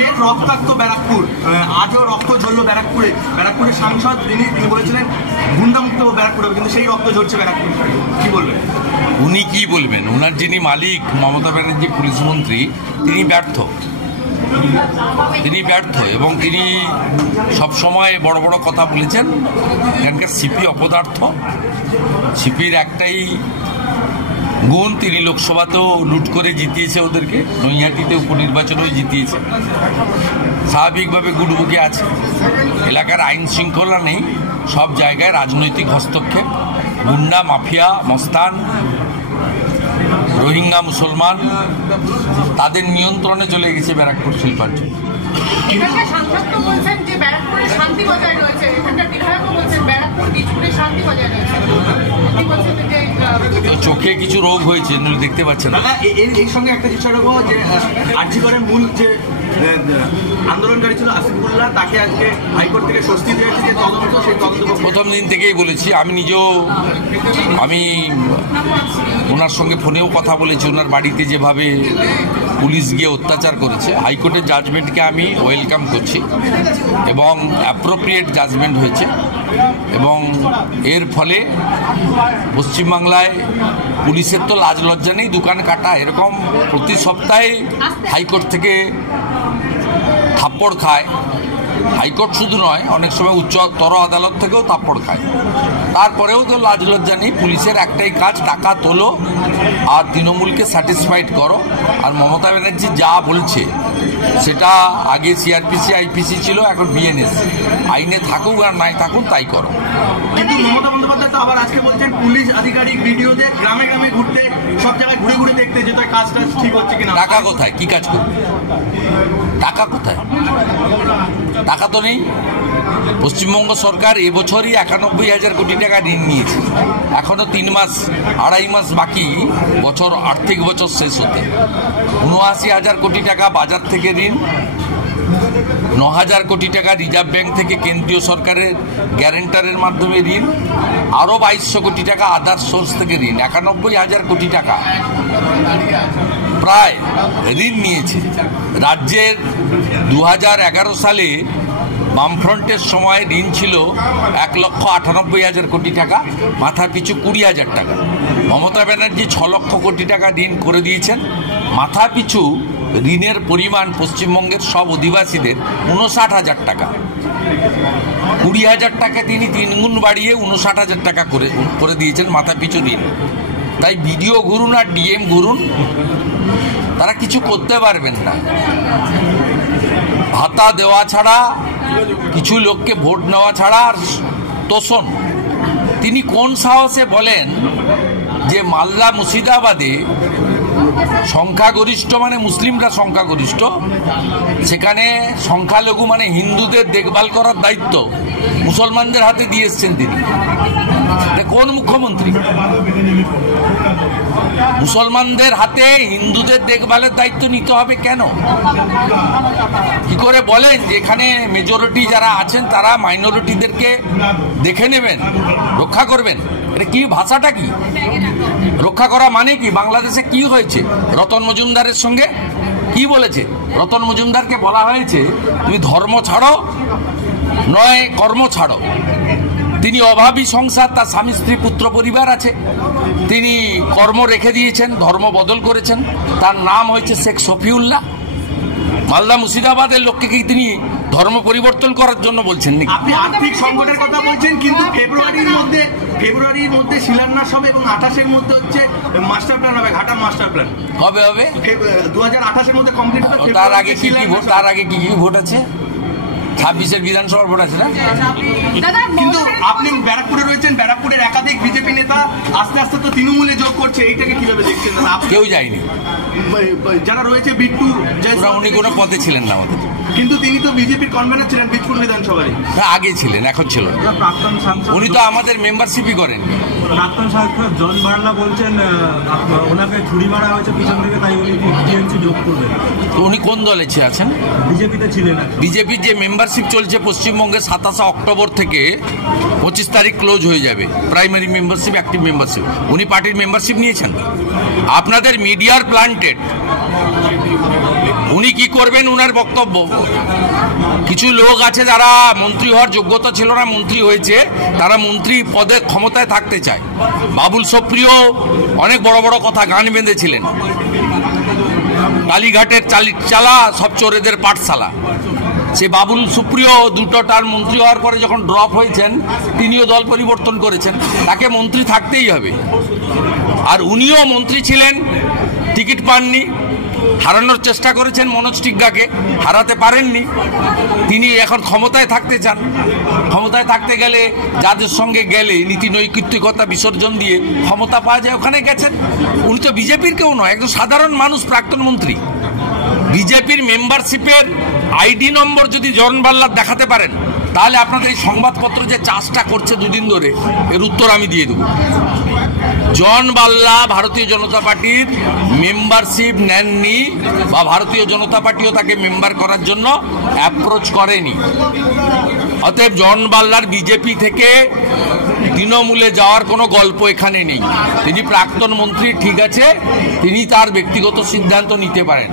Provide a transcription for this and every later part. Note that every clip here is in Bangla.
ফের রক্তাক্ত ব্যারাকপুর, আজও রক্ত ঝরলো ব্যারাকপুরে। ব্যারাকপুরের সাংসদ তিনি বলেছিলেন গুন্ডামুক্ত ব্যারাকপুর, কিন্তু সেই রক্ত ঝরছে ব্যারাকপুর। কি বলবেন? উনি কি বলবেন? ওনার যিনি মালিক মমতা ব্যানার্জি পুলিশ মন্ত্রী, তিনি ব্যর্থ এবং তিনি সবসময় বড় বড় কথা বলেছেন। এখানকার সিপি অপদার্থ। সিপির একটাই গুণ, তিনি লোকসভাতেও লুট করে জিতিয়েছে ওদেরকে, নৈহাটিতে উপনির্বাচনেও জিতিয়েছে, স্বাভাবিকভাবে গুডবুকে আছে। এলাকার আইন শৃঙ্খলা নেই, সব জায়গায় রাজনৈতিক হস্তক্ষেপ, গুন্ডা মাফিয়া মস্তান রোহিঙ্গা মুসলমান তাদের নিয়ন্ত্রণে চলে গেছে ব্যারাকপুর শিল্পাঞ্চল। চোখে কিছু রোগ হয়েছে, দেখতে পাচ্ছেন না। এর সঙ্গে একটা জিনিস রাখবো যে আরজিকরের মূল যে আন্দোলনকারী ছিল আসিফুল্লাহ, তাকে আজকে হাইকোর্ট থেকে স্বস্তি দিয়েছে যে তদন্ত, সেই তদন্ত প্রথম দিন থেকেই বলেছি। আমি নিজেও ওনার সঙ্গে ফোনেও কথা বলেছি। ওনার বাড়িতে যেভাবে পুলিশ গিয়ে অত্যাচার করেছে, হাইকোর্টের জাজমেন্টকে আমি ওয়েলকাম করছি এবং অ্যাপ্রোপ্রিয়েট জাজমেন্ট হয়েছে। এবং এর ফলে পশ্চিমবাংলায় পুলিশের তো লাজ লজ্জা নেই, দোকান কাটা এরকম প্রতি সপ্তাহে হাইকোর্ট থেকে থাপ্পড় খায়। হাইকোর্ট শুধু নয়, অনেক সময় উচ্চতর আদালত থেকেও থাপ্পড় খায়। তারপরেও তো লাজ লজ্জা নেই। পুলিশের একটাই কাজ, টাকা তোলো আর তৃণমূলকে স্যাটিসফাইড করো। আর মমতা ব্যানার্জি যা বলছে সেটা আগে সিআরপিসি আইপিসি ছিল, এখন বিএনএস। আইনে থাকুক আর নাই থাকুক তাই করো। কিন্তু মমতা বন্দ্যোপাধ্যায় তো আবার আজকে বলছেন পুলিশ আধিকারিক বিডিওদের গ্রামে গ্রামে ঘুরতে, সব জায়গায় ঘুরে ঘুরে দেখতে যেতে, কাজটা ঠিক হচ্ছে কিনা। টাকা কোথায়? কি কাজ করবে? টাকা কোথায়? টাকা তো নেই। পশ্চিমবঙ্গ সরকার এবছরই 91,000 কোটি টাকা ঋণ নিয়েছে। এখনো 3 মাস 2.5 মাস বাকি বছর, আর্থিক বছর শেষ হতে। 79,000 কোটি টাকা বাজার থেকে ঋণ, 9,000 কোটি টাকা রিজার্ভ ব্যাংক থেকে কেন্দ্রীয় সরকারের গ্যারেন্টারের মাধ্যমে ঋণ, আরও 2,200 কোটি টাকা আদার সোর্স থেকে ঋণ। 91,000 কোটি টাকা প্রায় ঋণ নিয়েছে। রাজ্যের 2011 সালে বামফ্রন্টের সময় ঋণ ছিল 1,98,000 কোটি টাকা, মাথা পিছু 20,000 টাকা। মমতা ব্যানার্জি 6 লক্ষ কোটি টাকা ঋণ করে দিয়েছেন। মাথা পিছু ঋণের পরিমাণ পশ্চিমবঙ্গের সব অধিবাসীদের 59,000 টাকা। 20,000 টাকা তিনি 3 গুণ বাড়িয়ে 59,000 টাকা করে দিয়েছেন মাথা পিছু ঋণ। তাই বিডিও ঘুরুন আর ডিএম ঘুরুন, তারা কিছু করতে পারবেন না। ভাতা দেওয়া ছাড়া, কিছু লোককে ভোট নেওয়া ছাড়া আর তোষণ। তিনি কোন সাহসে বলেন যে মালদা মুর্শিদাবাদে সংখ্যাগরিষ্ঠ মানে মুসলিমরা সংখ্যাগরিষ্ঠ, সেখানে সংখ্যালঘু মানে হিন্দুদের দেখভাল করার দায়িত্ব মুসলমানদের হাতে দিয়ে এসছেন তিনি? কোন মুখ্যমন্ত্রী? মুসলমানদের হাতে হিন্দুদের দেখভালের দায়িত্ব নিতে হবে কেন? কি করে বলেন যে এখানে মেজরিটি যারা আছেন তারা মাইনরিটিদেরকে দেখে নেবেন, রক্ষা করবেন? এটা কি ভাষাটা? কি রক্ষা করা মানে কি? বাংলাদেশে কি হয়েছে রতন মজুমদারের সঙ্গে? কি বলেছে? রতন মজুমদারকে বলা হয়েছে তুমি ধর্ম ছাড়ো নয় কর্ম ছাড়ো। তিনি অভাবী সংসার, তার স্বামী স্ত্রী পুত্র পরিবার আছে, তিনি কর্ম রেখে দিয়েছেন, ধর্ম বদল করেছেন। তার নাম হয়েছে শেখ শফিউল্লাহ। মালদা মুর্শিদাবাদের লোককে কি তিনি ধর্ম পরিবর্তন করার জন্য বলছেন নাকি? আপনি আর্থিক সংকটের কথা বলছেন, কিন্তু ফেব্রুয়ারির মধ্যে শিলান্যাস হবে এবং 28-এর মধ্যে হচ্ছে মাস্টার প্ল্যান হবে, ঘাটার মাস্টার প্ল্যান কবে হবে? 2028-এর মধ্যে কমপ্লিট হবে। তার আগে কি কি ভোট? তার আগে কি কি ভোট আছে? 26-এর বিধানসভার ভোট আছে না? কিন্তু আপনি ব্যারাকপুরে রয়েছেন, ব্যারাকপুরের একাধিক বিজেপি নেতা আস্তে আস্তে তো তৃণমূলে যোগ করছে, এইটাকে কিভাবে দেখছেন? কেউ যায়নি, যারা রয়েছে বিট্টু, উনি কোনো পদে ছিলেন না আমাদের। কিন্তু তিনি তো বিজেপির কনভেনার ছিলেন বীজপুর বিধানসভায়। আগে ছিলেন, এখন ছিল। উনি তো আমাদের মেম্বারশিপই করেন। প্রাক্তন সাংসদ জন বার্লা বলছেন ওনাকে ছুরি মারা হয়েছে পিছন থেকে, তাই উনি টিএমসি যোগ করবেন। উনি কোন দলে আছেন? বিজেপিতে ছিলেন। বিজেপির যে মেম্বারশিপ চলছে পশ্চিমবঙ্গে 27 অক্টোবর থেকে 25 তারিখ ক্লোজ হয়ে যাবে। Primary membership, active membership. উনি পার্টির মেম্বারশিপ নিয়েছেন। আপনাদের মিডিয়ার প্লান্টেড উনি কি করবেন উনার বক্তব্য। কিছু লোক আছে যারা মন্ত্রী হওয়ার যোগ্যতা ছিল না, মন্ত্রী হয়েছে, তারা মন্ত্রী পদে ক্ষমতায় থাকতে চায়। বাবুল সুপ্রিয় অনেক বড় বড় কথা গান বেঁধেছিলেন, কালীঘাটের চালা সব চোরেদের পাঠশালা। সে বাবুল সুপ্রিয় দুটো টার্ম মন্ত্রী হওয়ার পরে যখন ড্রপ হয়েছেন, তিনিও দল পরিবর্তন করেছেন, তাকে মন্ত্রী থাকতেই হবে। আর উনিও মন্ত্রী ছিলেন, টিকিট পাননি, হারানোর চেষ্টা করেছেন মনোজ টিগ্গাকে, হারাতে পারেননি। তিনি এখন ক্ষমতায় থাকতে চান। ক্ষমতায় থাকতে গেলে যাদের সঙ্গে গেলে নীতি নৈতিকতা বিসর্জন দিয়ে ক্ষমতা পাওয়া যায়, ওখানে গেছেন। উনি তো বিজেপির কেউ নয়, একজন সাধারণ মানুষ, প্রাক্তন মন্ত্রী। বিজেপির মেম্বারশিপের আইডি নম্বর যদি জন বাল্লার দেখাতে পারেন, তাহলে আপনাদের এই সংবাদপত্র যে চাষটা করছে দুদিন ধরে, এর উত্তর আমি দিয়ে দেব। জন বাল্লা ভারতীয় জনতা পার্টির মেম্বারশিপ নেননি, বা ভারতীয় জনতা পার্টিও তাকে মেম্বার করার জন্য অ্যাপ্রোচ করেনি। অতএব জন বাল্লার বিজেপি থেকে তৃণমূলে যাওয়ার কোনো গল্প এখানে নেই। তিনি প্রাক্তন মন্ত্রী, ঠিক আছে, তিনি তার ব্যক্তিগত সিদ্ধান্ত নিতে পারেন।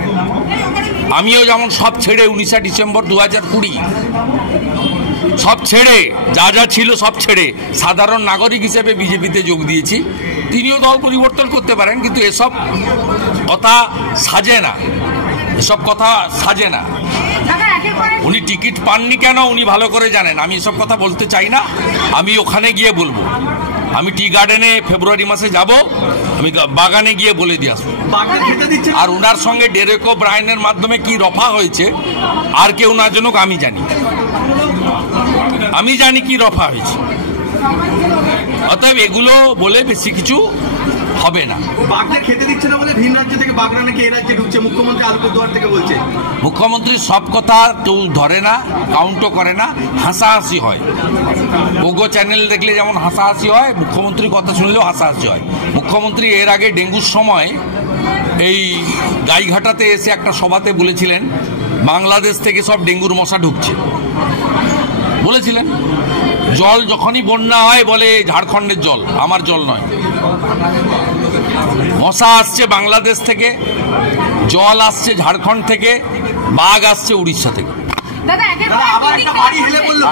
আমিও যেমন সব ছেড়ে 19 ডিসেম্বর 2020 সব ছেড়ে, যা যা ছিল সব ছেড়ে সাধারণ নাগরিক হিসেবে বিজেপিতে যোগ দিয়েছি, তিনিও দল পরিবর্তন করতে পারেন। কিন্তু এসব কথা সাজে না, এসব কথা সাজে না। উনি টিকিট পাননি কেন উনি ভালো করে জানেন, আমি এসব কথা বলতে চাই না। আমি ওখানে গিয়ে বলবো। আমি টি গার্ডেনে ফেব্রুয়ারি মাসে যাব, আমি বাগানে গিয়ে বলে দিয়ে আসবো। আর ওনার সঙ্গে ডেরেক ওব্রায়েনের মাধ্যমে কি রফা হয়েছে আর কেউ না জানুক, আমি জানি। আমি জানি কি রফা হয়েছে। অতএব এগুলো বলে বেশি কিছু হবে না। বাঘদের খেতে দিচ্ছে না বলে ভিন রাজ্য থেকে বাঘরা নাকি এই রাজ্যে ঢুকছে, মুখ্যমন্ত্রী আলিপুরদুয়ার থেকে বলছে। মুখ্যমন্ত্রী সব কথা কেউ ধরে না, কাউন্টও করে না, হাসাহাসি হয়। পোগো চ্যানেল দেখলে যেমন হাসাহাসি হয়, মুখ্যমন্ত্রীর কথা শুনলেও হাসাহাসি হয়। মুখ্যমন্ত্রী এর আগে ডেঙ্গুর সময় এই গাইঘাটাতে এসে একটা সভাতে বলেছিলেন, বাংলাদেশ থেকে সব ডেঙ্গুর মশা ঢুকছে বলেছিলেন। জল যখনই বন্যা হয় বলে ঝাড়খণ্ডের জল, আমার জল নয়। মশা আসছে বাংলাদেশ থেকে, জল আসছে ঝাড়খণ্ড থেকে, বাঘ আসছে উড়িষ্যা থেকে। আবার একটা বাড়ি হেলে বললো।